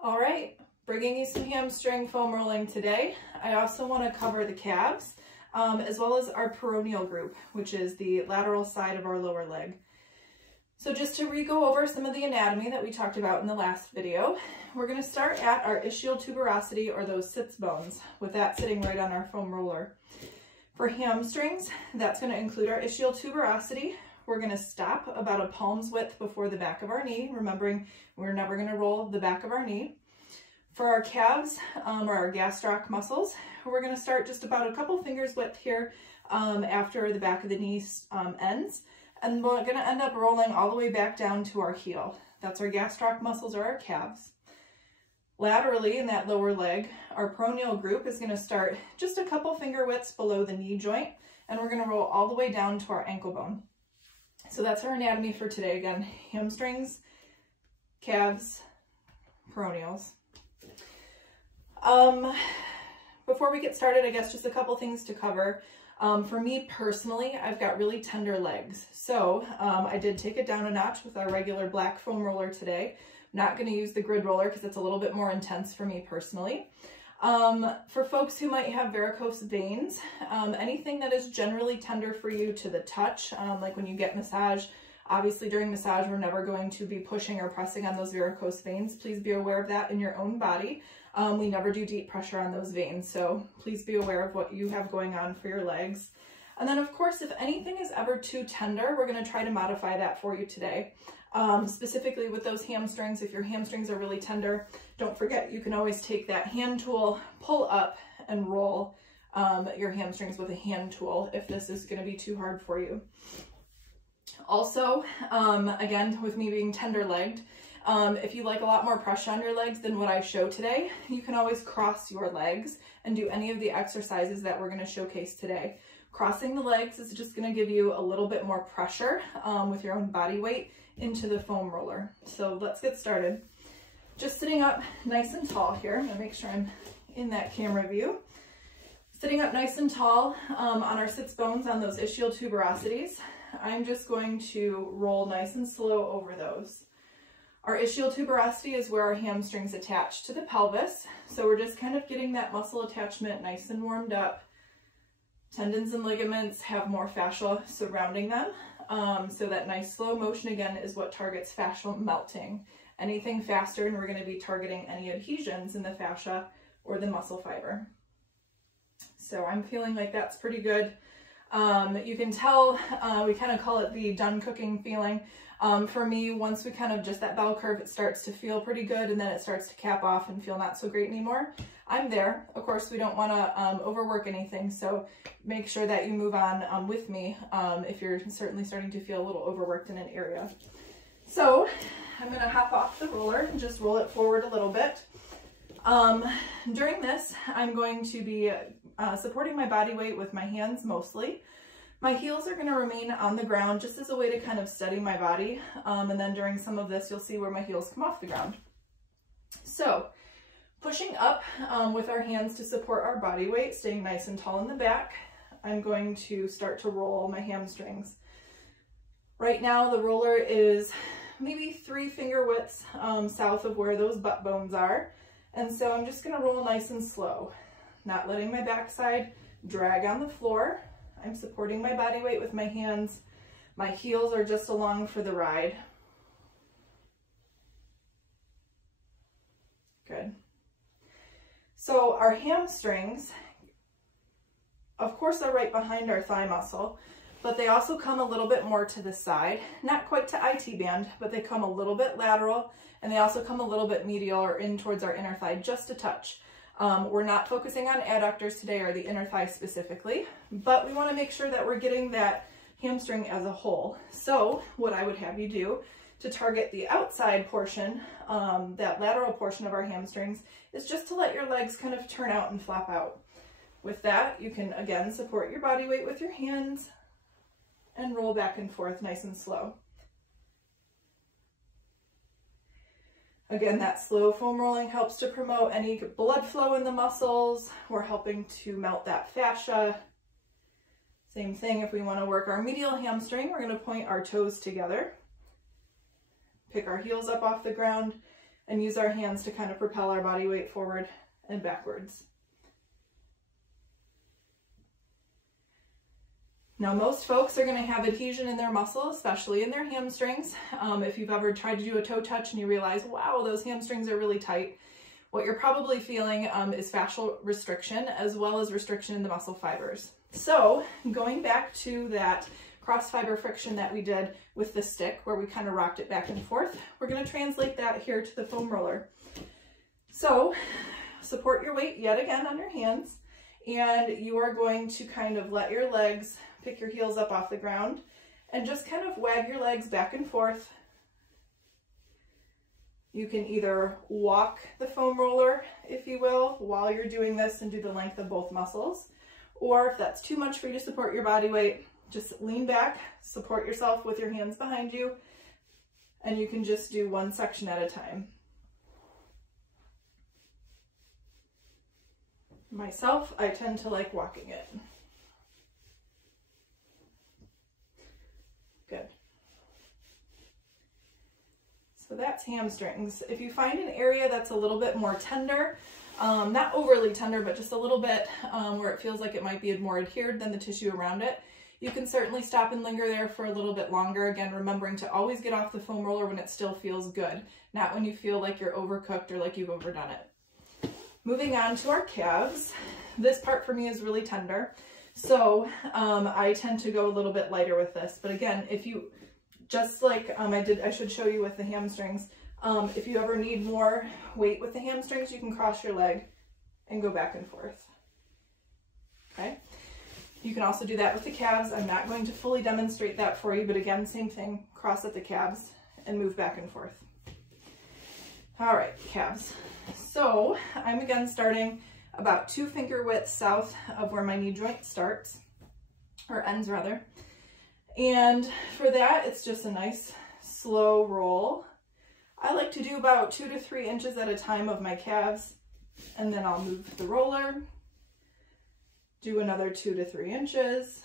All right, bringing you some hamstring foam rolling today. I also want to cover the calves as well as our peroneal group, which is the lateral side of our lower leg. So just to re-go over some of the anatomy that we talked about in the last video, we're going to start at our ischial tuberosity, or those sits bones, with that sitting right on our foam roller. For hamstrings, that's going to include our ischial tuberosity. We're going to stop about a palm's width before the back of our knee, remembering we're never going to roll the back of our knee. For our calves, or our gastroc muscles, we're going to start just about a couple fingers width here after the back of the knee ends, and we're going to end up rolling all the way back down to our heel. That's our gastroc muscles, or our calves. Laterally in that lower leg, our peroneal group is going to start just a couple finger widths below the knee joint, and we're going to roll all the way down to our ankle bone. So that's our anatomy for today. Again, hamstrings, calves, peroneals. Before we get started, I guess just a couple things to cover. For me personally, I've got really tender legs. So I did take it down a notch with our regular black foam roller today. I'm not going to use the grid roller because it's a little bit more intense for me personally. For folks who might have varicose veins, anything that is generally tender for you to the touch, like when you get massage, obviously during massage we're never going to be pushing or pressing on those varicose veins. Please be aware of that in your own body. We never do deep pressure on those veins, so please be aware of what you have going on for your legs. And then of course, if anything is ever too tender, we're going to try to modify that for you today. Specifically with those hamstrings, if your hamstrings are really tender, don't forget you can always take that hand tool, pull up and roll your hamstrings with a hand tool if this is going to be too hard for you. Also, again, with me being tender-legged, if you like a lot more pressure on your legs than what I show today, you can always cross your legs and do any of the exercises that we're going to showcase today. Crossing the legs is just going to give you a little bit more pressure with your own body weight into the foam roller. So let's get started. Just sitting up nice and tall here. I'm gonna make sure I'm in that camera view. Sitting up nice and tall on our sits bones on those ischial tuberosities. I'm just going to roll nice and slow over those. Our ischial tuberosity is where our hamstrings attach to the pelvis. So we're just kind of getting that muscle attachment nice and warmed up. Tendons and ligaments have more fascia surrounding them. So that nice slow motion again is what targets fascial melting. Anything faster and we're going to be targeting any adhesions in the fascia or the muscle fiber. So I'm feeling like that's pretty good. You can tell, we kind of call it the done cooking feeling. For me, once we kind of just that bell curve, it starts to feel pretty good and then it starts to cap off and feel not so great anymore. I'm there. Of course, we don't want to overwork anything, so make sure that you move on with me if you're certainly starting to feel a little overworked in an area. So I'm going to hop off the roller and just roll it forward a little bit. During this, I'm going to be supporting my body weight with my hands mostly. My heels are going to remain on the ground just as a way to kind of steady my body. And then during some of this, you'll see where my heels come off the ground. So pushing up with our hands to support our body weight, staying nice and tall in the back, I'm going to start to roll my hamstrings. Right now, the roller is maybe 3 finger widths south of where those butt bones are. And so I'm just going to roll nice and slow, not letting my backside drag on the floor. I'm supporting my body weight with my hands. My heels are just along for the ride. Good. So our hamstrings, of course, are right behind our thigh muscle, but they also come a little bit more to the side, not quite to IT band, but they come a little bit lateral, and they also come a little bit medial or in towards our inner thigh, just a touch. We're not focusing on adductors today or the inner thigh specifically, but we want to make sure that we're getting that hamstring as a whole. So what I would have you do to target the outside portion, that lateral portion of our hamstrings, is just to let your legs kind of turn out and flap out. With that, you can again support your body weight with your hands and roll back and forth nice and slow. Again, that slow foam rolling helps to promote any blood flow in the muscles. We're helping to melt that fascia. Same thing if we want to work our medial hamstring, we're going to point our toes together, pick our heels up off the ground, and use our hands to kind of propel our body weight forward and backwards. Now, most folks are going to have adhesion in their muscle, especially in their hamstrings. If you've ever tried to do a toe touch and you realize, wow, those hamstrings are really tight, what you're probably feeling is fascial restriction as well as restriction in the muscle fibers. So going back to that cross fiber friction that we did with the stick where we kind of rocked it back and forth, we're going to translate that here to the foam roller. So support your weight yet again on your hands, and you are going to kind of let your legs pick your heels up off the ground and just kind of wag your legs back and forth. You can either walk the foam roller, if you will, while you're doing this and do the length of both muscles. Or if that's too much for you to support your body weight, just lean back, support yourself with your hands behind you, and you can just do one section at a time. Myself, I tend to like walking it. Good. So that's hamstrings. If you find an area that's a little bit more tender, not overly tender, but just a little bit where it feels like it might be more adhered than the tissue around it, you can certainly stop and linger there for a little bit longer. Again, remembering to always get off the foam roller when it still feels good, not when you feel like you're overcooked or like you've overdone it. Moving on to our calves. This part for me is really tender. So I tend to go a little bit lighter with this, but again, if you, just like I should show you with the hamstrings, if you ever need more weight with the hamstrings, you can cross your leg and go back and forth, okay? You can also do that with the calves. I'm not going to fully demonstrate that for you, but again, same thing, cross at the calves and move back and forth. All right, calves. So I'm again starting about 2 finger widths south of where my knee joint starts, or ends rather. And for that, it's just a nice slow roll. I like to do about 2 to 3 inches at a time of my calves, and then I'll move the roller, do another 2 to 3 inches,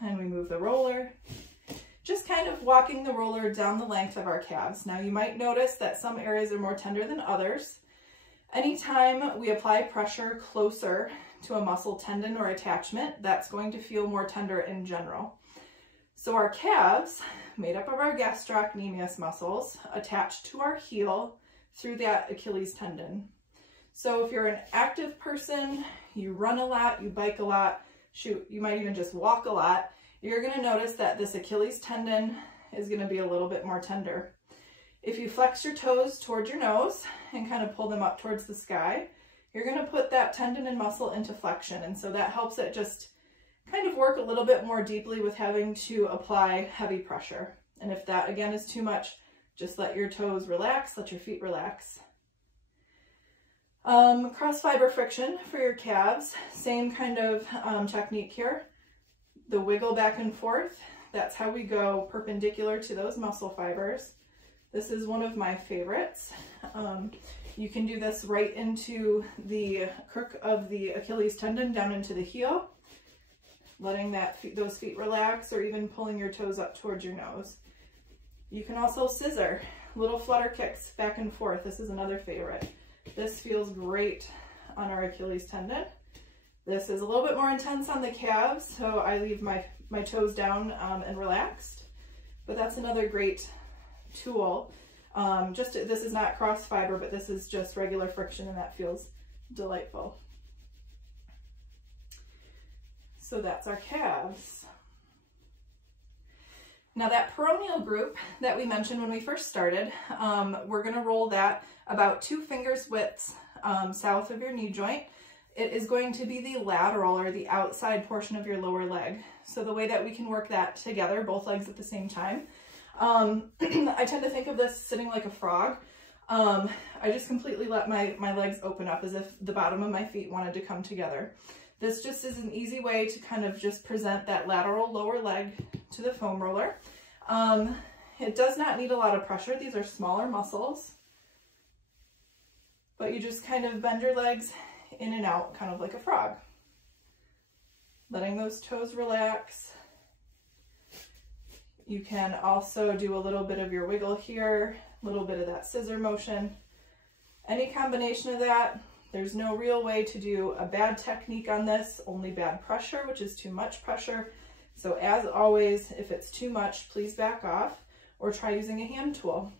and we move the roller. Just kind of walking the roller down the length of our calves. Now you might notice that some areas are more tender than others. Anytime we apply pressure closer to a muscle tendon or attachment, that's going to feel more tender in general. So our calves, made up of our gastrocnemius muscles, attached to our heel through that Achilles tendon. So if you're an active person, you run a lot, you bike a lot, shoot, you might even just walk a lot, you're going to notice that this Achilles tendon is going to be a little bit more tender. If you flex your toes towards your nose and kind of pull them up towards the sky, you're going to put that tendon and muscle into flexion. And so that helps it just kind of work a little bit more deeply with having to apply heavy pressure. And if that again is too much, just let your toes relax, let your feet relax. Cross fiber friction for your calves, same kind of technique here. The wiggle back and forth, that's how we go perpendicular to those muscle fibers. This is one of my favorites. You can do this right into the crook of the Achilles tendon down into the heel, letting those feet relax, or even pulling your toes up towards your nose. You can also scissor, little flutter kicks back and forth. This is another favorite. This feels great on our Achilles tendon. This is a little bit more intense on the calves, so I leave my toes down and relaxed. But that's another great tool. This is not cross fiber, but this is just regular friction, and that feels delightful. So that's our calves. Now that peroneal group that we mentioned when we first started, we're going to roll that about 2 fingers widths south of your knee joint. It is going to be the lateral, or the outside portion of your lower leg. So the way that we can work that together, both legs at the same time, I tend to think of this sitting like a frog. I just completely let my legs open up as if the bottom of my feet wanted to come together. This just is an easy way to kind of just present that lateral lower leg to the foam roller. It does not need a lot of pressure. These are smaller muscles, but you just kind of bend your legs in and out, kind of like a frog. Letting those toes relax. You can also do a little bit of your wiggle here, a little bit of that scissor motion. Any combination of that. There's no real way to do a bad technique on this, only bad pressure, which is too much pressure. So as always, if it's too much, please back off or try using a hand tool.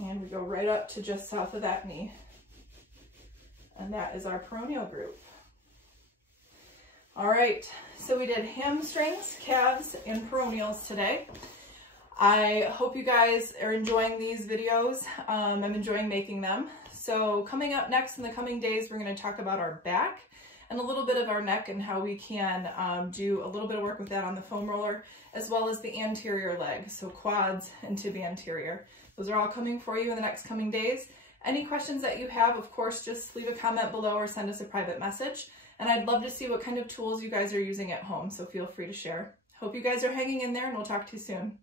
And we go right up to just south of that knee. And that is our peroneal group. All right, so we did hamstrings, calves, and peroneals today. I hope you guys are enjoying these videos. I'm enjoying making them. So coming up next in the coming days, we're going to talk about our back and a little bit of our neck and how we can do a little bit of work with that on the foam roller, as well as the anterior leg, so quads and tibia anterior. Those are all coming for you in the next coming days. Any questions that you have, of course, just leave a comment below or send us a private message. And I'd love to see what kind of tools you guys are using at home, so feel free to share. Hope you guys are hanging in there, and we'll talk to you soon.